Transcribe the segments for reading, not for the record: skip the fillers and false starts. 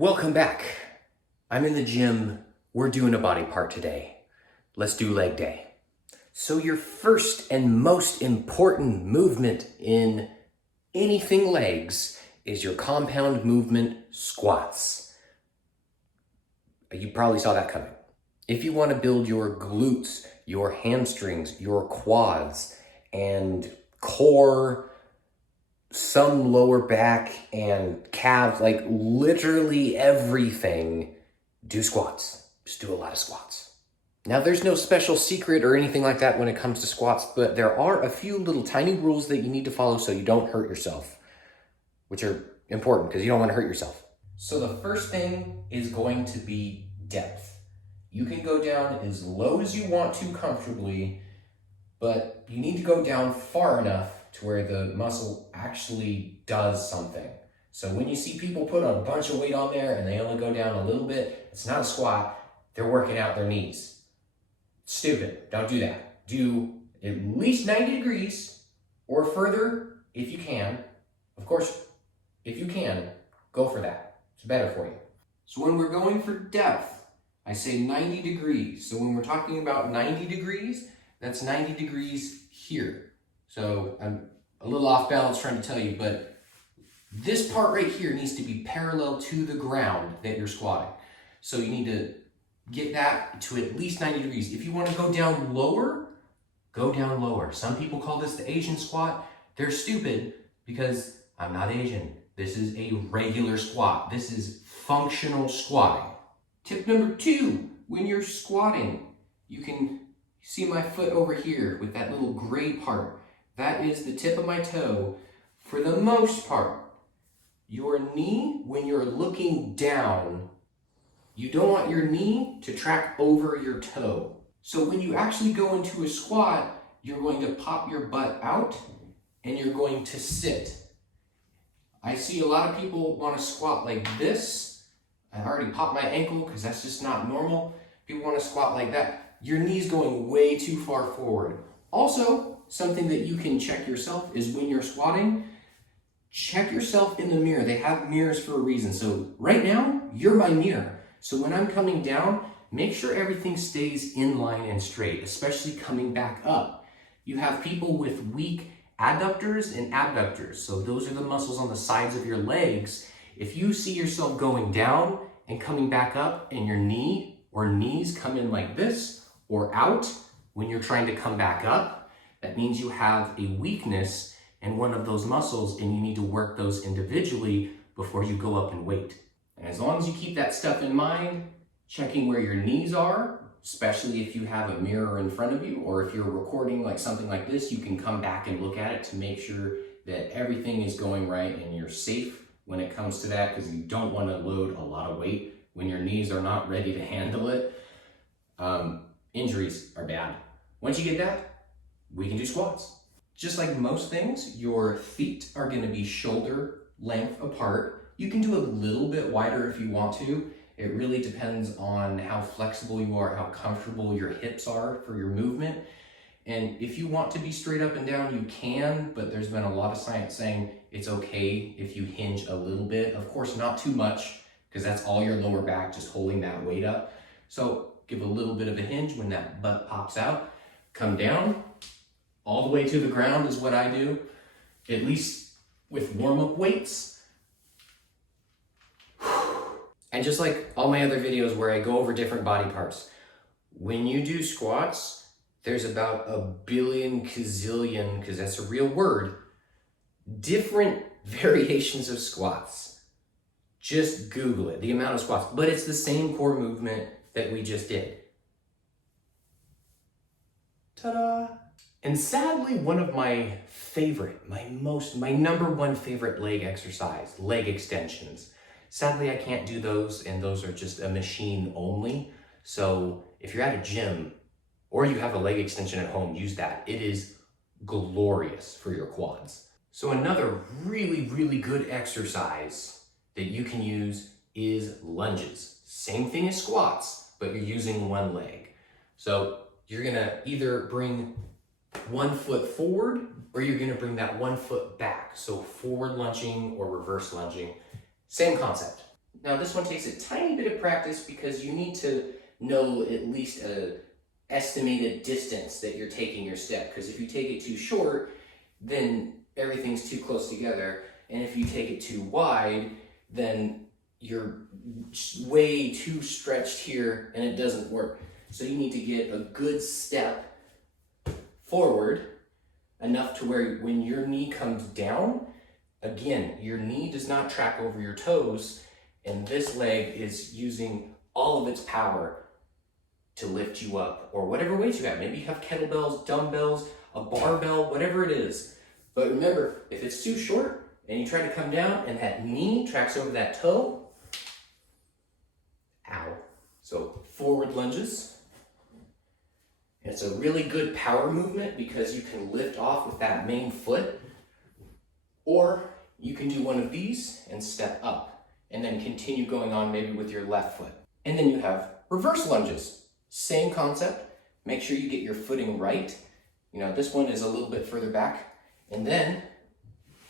Welcome back. I'm in the gym. We're doing a body part today. Let's do leg day. So your first and most important movement in anything legs is your compound movement squats. You probably saw that coming. If you want to build your glutes, your hamstrings, your quads, and core, some lower back and calves, like literally everything, do squats. Just do a lot of squats. Now, there's no special secret or anything like that when it comes to squats, but there are a few little tiny rules that you need to follow so you don't hurt yourself, which are important because you don't want to hurt yourself. So the first thing is going to be depth. You can go down as low as you want to comfortably, but you need to go down far enough to where the muscle actually does something. So when you see people put a bunch of weight on there and they only go down a little bit, it's not a squat, they're working out their knees. Stupid, don't do that. Do at least 90 degrees or further if you can. Of course, if you can, go for that. It's better for you. So when we're going for depth, I say 90 degrees. So when we're talking about 90 degrees, that's 90 degrees here. So I'm a little off balance trying to tell you, but this part right here needs to be parallel to the ground that you're squatting. So you need to get that to at least 90 degrees. If you want to go down lower, go down lower. Some people call this the Asian squat. They're stupid because I'm not Asian. This is a regular squat. This is functional squatting. Tip number 2, when you're squatting, you can see my foot over here with that little gray part. That is the tip of my toe. For the most part, your knee, when you're looking down, you don't want your knee to track over your toe. So when you actually go into a squat, you're going to pop your butt out and you're going to sit. I see a lot of people want to squat like this. I already popped my ankle because that's just not normal. People want to squat like that. Your knee's going way too far forward. Also, something that you can check yourself is when you're squatting, check yourself in the mirror. They have mirrors for a reason. So right now, you're my mirror. So when I'm coming down, make sure everything stays in line and straight, especially coming back up. You have people with weak adductors and abductors. So those are the muscles on the sides of your legs. If you see yourself going down and coming back up and your knee or knees come in like this or out when you're trying to come back up, that means you have a weakness in one of those muscles and you need to work those individually before you go up in weight. And as long as you keep that stuff in mind, checking where your knees are, especially if you have a mirror in front of you, or if you're recording like something like this, you can come back and look at it to make sure that everything is going right and you're safe when it comes to that, because you don't want to load a lot of weight when your knees are not ready to handle it. Injuries are bad. Once you get that, we can do squats. Just like most things, your feet are going to be shoulder length apart. You can do a little bit wider if you want to. It really depends on how flexible you are, how comfortable your hips are for your movement. And if you want to be straight up and down, you can, but there's been a lot of science saying it's okay if you hinge a little bit. Of course, not too much, because that's all your lower back just holding that weight up. So give a little bit of a hinge when that butt pops out. Come down. All the way to the ground is what I do, at least with warm-up weights. And just like all my other videos where I go over different body parts, when you do squats, there's about a billion gazillion, because that's a real word, different variations of squats. Just Google it, the amount of squats, but it's the same core movement that we just did. Ta-da! And sadly, one of my favorite, my number one favorite leg exercise, leg extensions. Sadly, I can't do those, and those are just a machine only. So if you're at a gym or you have a leg extension at home, use that. It is glorious for your quads. So another really, really good exercise that you can use is lunges. Same thing as squats, but you're using one leg. So you're gonna either bring one foot forward or you're gonna bring that one foot back. So forward lunging or reverse lunging, same concept. Now this one takes a tiny bit of practice because you need to know at least a estimated distance that you're taking your step. Because if you take it too short, then everything's too close together. And if you take it too wide, then you're way too stretched here and it doesn't work. So you need to get a good step forward, enough to where when your knee comes down, again, your knee does not track over your toes, and this leg is using all of its power to lift you up, or whatever weight you have. Maybe you have kettlebells, dumbbells, a barbell, whatever it is. But remember, if it's too short and you try to come down and that knee tracks over that toe, ow. So forward lunges. It's a really good power movement because you can lift off with that main foot, or you can do one of these and step up and then continue going on maybe with your left foot. And then you have reverse lunges. Same concept. Make sure you get your footing right. You know, this one is a little bit further back, and then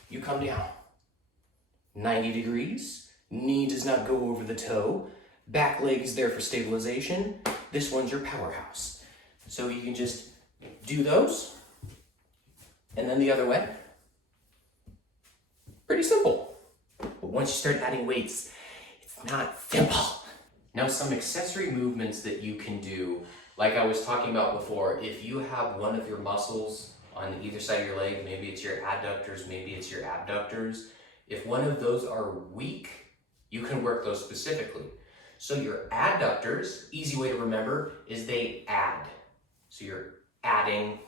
you come down. 90 degrees. Knee does not go over the toe. Back leg is there for stabilization. This one's your powerhouse. So you can just do those, and then the other way. Pretty simple. But once you start adding weights, it's not simple. Now some accessory movements that you can do, like I was talking about before, if you have one of your muscles on either side of your leg, maybe it's your adductors, maybe it's your abductors, if one of those are weak, you can work those specifically. So your adductors, easy way to remember, is they add. So you're adding,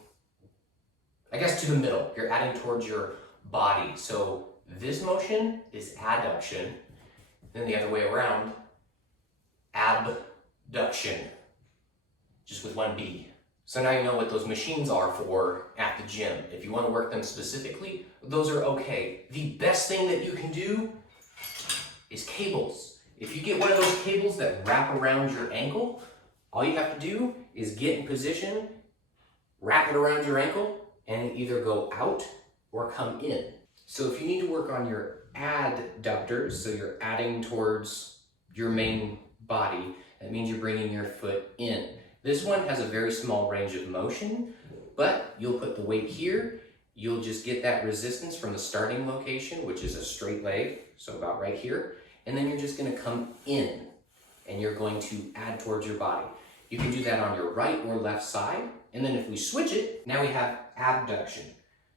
I guess, to the middle. You're adding towards your body. So this motion is adduction. Then the other way around, abduction, just with one B. So now you know what those machines are for at the gym. If you want to work them specifically, those are okay. The best thing that you can do is cables. If you get one of those cables that wrap around your ankle, all you have to do is get in position, wrap it around your ankle, and either go out or come in. So if you need to work on your adductors, so you're adding towards your main body, that means you're bringing your foot in. This one has a very small range of motion, but you'll put the weight here. You'll just get that resistance from the starting location, which is a straight leg, so about right here. And then you're just gonna come in, and you're going to add towards your body. You can do that on your right or left side. And then if we switch it, now we have abduction.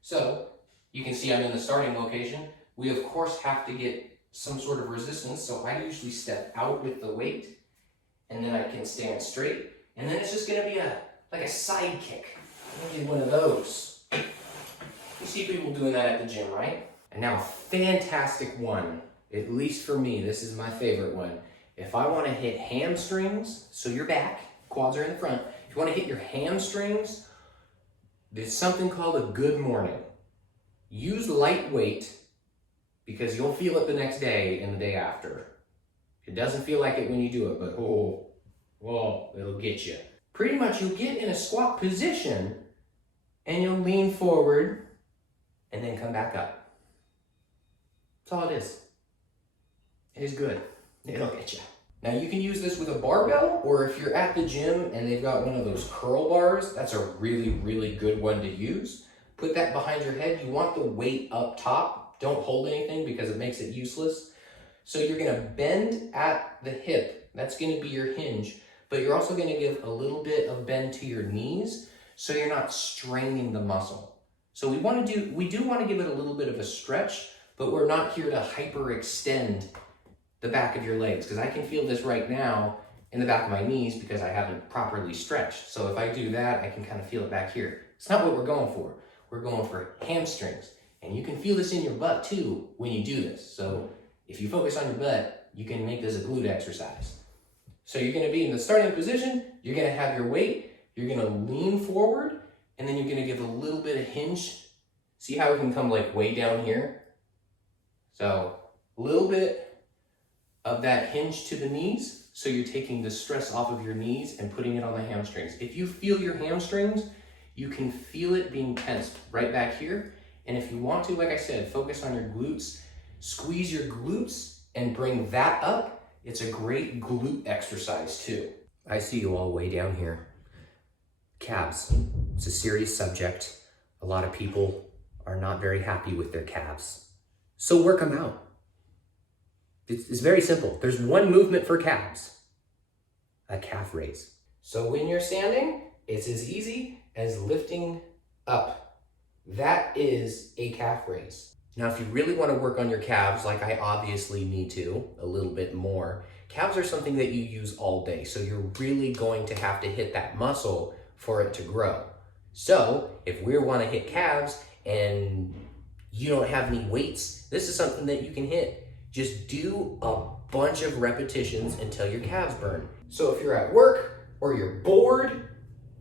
So you can see I'm in the starting location. We of course have to get some sort of resistance. So I usually step out with the weight, and then I can stand straight. And then it's just gonna be like a side kick. I'm gonna do one of those. You see people doing that at the gym, right? And now a fantastic one, at least for me, this is my favorite one. If I wanna hit hamstrings, so your back, quads are in the front. If you wanna hit your hamstrings, there's something called a good morning. Use light weight because you'll feel it the next day and the day after. It doesn't feel like it when you do it, but whoa, it'll get you. Pretty much you'll get in a squat position and you'll lean forward and then come back up. That's all it is. It is good. It'll get you. Now you can use this with a barbell, or if you're at the gym and they've got one of those curl bars, that's a really, really good one to use. Put that behind your head. You want the weight up top. Don't hold anything because it makes it useless. So you're gonna bend at the hip. That's gonna be your hinge, but you're also gonna give a little bit of bend to your knees so you're not straining the muscle. So we do wanna give it a little bit of a stretch, but we're not here to hyperextend the back of your legs, because I can feel this right now in the back of my knees because I haven't properly stretched. So if I do that, I can kind of feel it back here. It's not what we're going for. We're going for hamstrings. And you can feel this in your butt too when you do this. So if you focus on your butt, you can make this a glute exercise. So you're gonna be in the starting position, you're gonna have your weight, you're gonna lean forward, and then you're gonna give a little bit of hinge. See how it can come like way down here? So a little bit of that hinge to the knees, so you're taking the stress off of your knees and putting it on the hamstrings. If you feel your hamstrings, you can feel it being tensed right back here. And if you want to, like I said, focus on your glutes, squeeze your glutes and bring that up It's a great glute exercise too. I see you all way down here. Calves. It's a serious subject. A lot of people are not very happy with their calves. So work them out. It's very simple. There's one movement for calves. A calf raise. So when you're standing, it's as easy as lifting up. That is a calf raise. Now, if you really want to work on your calves, like I obviously need to, a little bit more, calves are something that you use all day. So you're really going to have to hit that muscle for it to grow. So if we want to hit calves and you don't have any weights, this is something that you can hit. Just do a bunch of repetitions until your calves burn. So if you're at work or you're bored,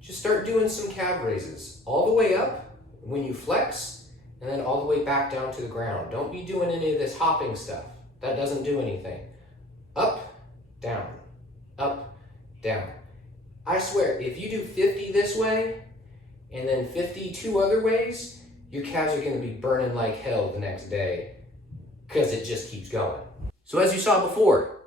just start doing some calf raises all the way up when you flex, and then all the way back down to the ground. Don't be doing any of this hopping stuff. That doesn't do anything. Up, down, up, down. I swear, if you do 50 this way, and then 50 two other ways, your calves are gonna be burning like hell the next day, because it just keeps going. So as you saw before,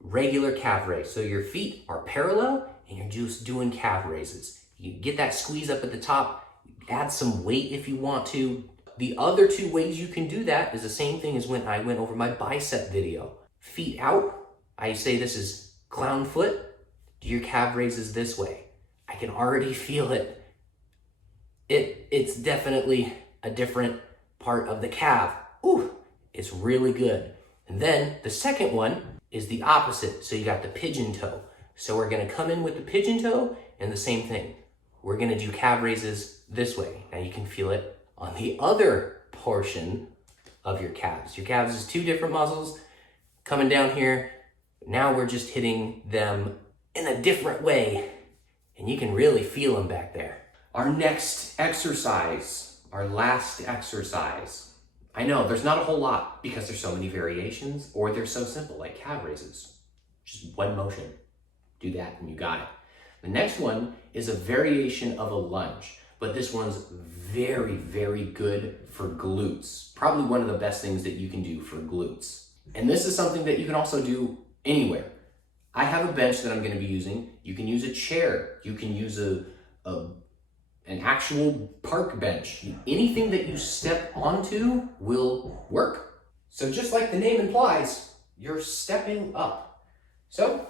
regular calf raise. So your feet are parallel, and you're just doing calf raises. You get that squeeze up at the top, add some weight if you want to. The other two ways you can do that is the same thing as when I went over my bicep video. Feet out, I say this is clown foot. Do your calf raises this way. I can already feel it. It's definitely a different part of the calf. Ooh, it's really good. And then the second one is the opposite. So you got the pigeon toe. So we're gonna come in with the pigeon toe and the same thing. We're gonna do calf raises this way. Now you can feel it on the other portion of your calves. Your calves is two different muscles coming down here. Now we're just hitting them in a different way, and you can really feel them back there. Our next exercise, our last exercise. I know there's not a whole lot because there's so many variations, or they're so simple like calf raises. Just one motion. Do that and you got it. The next one is a variation of a lunge, but this one's very, very good for glutes. Probably one of the best things that you can do for glutes. And this is something that you can also do anywhere. I have a bench that I'm gonna be using. You can use a chair. You can use an actual park bench. Anything that you step onto will work. So just like the name implies, you're stepping up. So,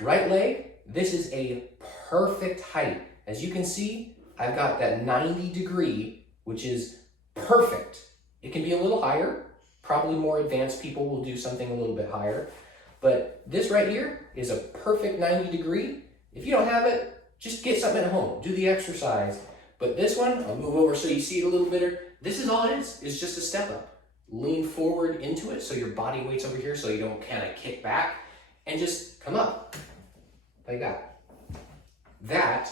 right leg, this is a perfect height. As you can see, I've got that 90 degree, which is perfect. It can be a little higher. Probably more advanced people will do something a little bit higher. But this right here is a perfect 90 degree. If you don't have it, just get something at home. Do the exercise. But this one, I'll move over so you see it a little better. This is all it is. It's just a step up. Lean forward into it so your body weight's over here so you don't kind of kick back. And just come up like that. That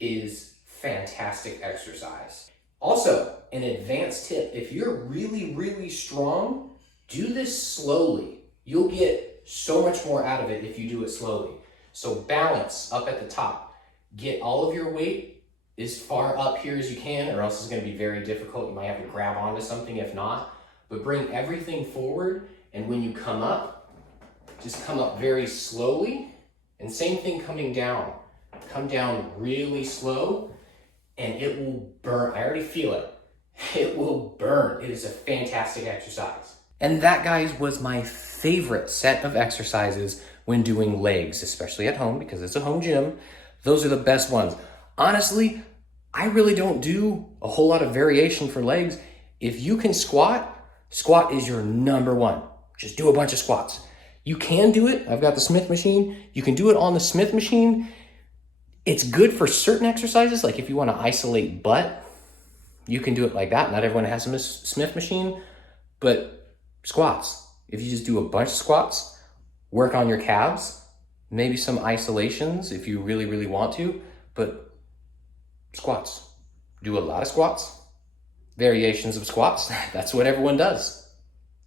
is fantastic exercise. Also, an advanced tip, if you're really, really strong, do this slowly. You'll get so much more out of it if you do it slowly. So balance up at the top. Get all of your weight as far up here as you can, or else it's gonna be very difficult. You might have to grab onto something if not. But bring everything forward, and when you come up, just come up very slowly. And same thing coming down. Come down really slow, and it will burn. I already feel it. It will burn. It is a fantastic exercise. And that, guys, was my favorite set of exercises when doing legs, especially at home because it's a home gym. Those are the best ones. Honestly, I really don't do a whole lot of variation for legs. If you can squat, squat is your number one. Just do a bunch of squats. You can do it. I've got the Smith machine. You can do it on the Smith machine. It's good for certain exercises, like if you want to isolate butt, you can do it like that. Not everyone has a Smith machine, but squats. If you just do a bunch of squats, work on your calves, maybe some isolations if you really, really want to, but squats. Do a lot of squats, variations of squats. That's what everyone does.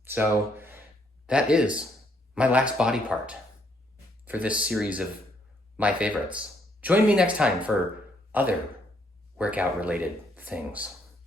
So that is my last body part for this series of my favorites. Join me next time for other workout related things.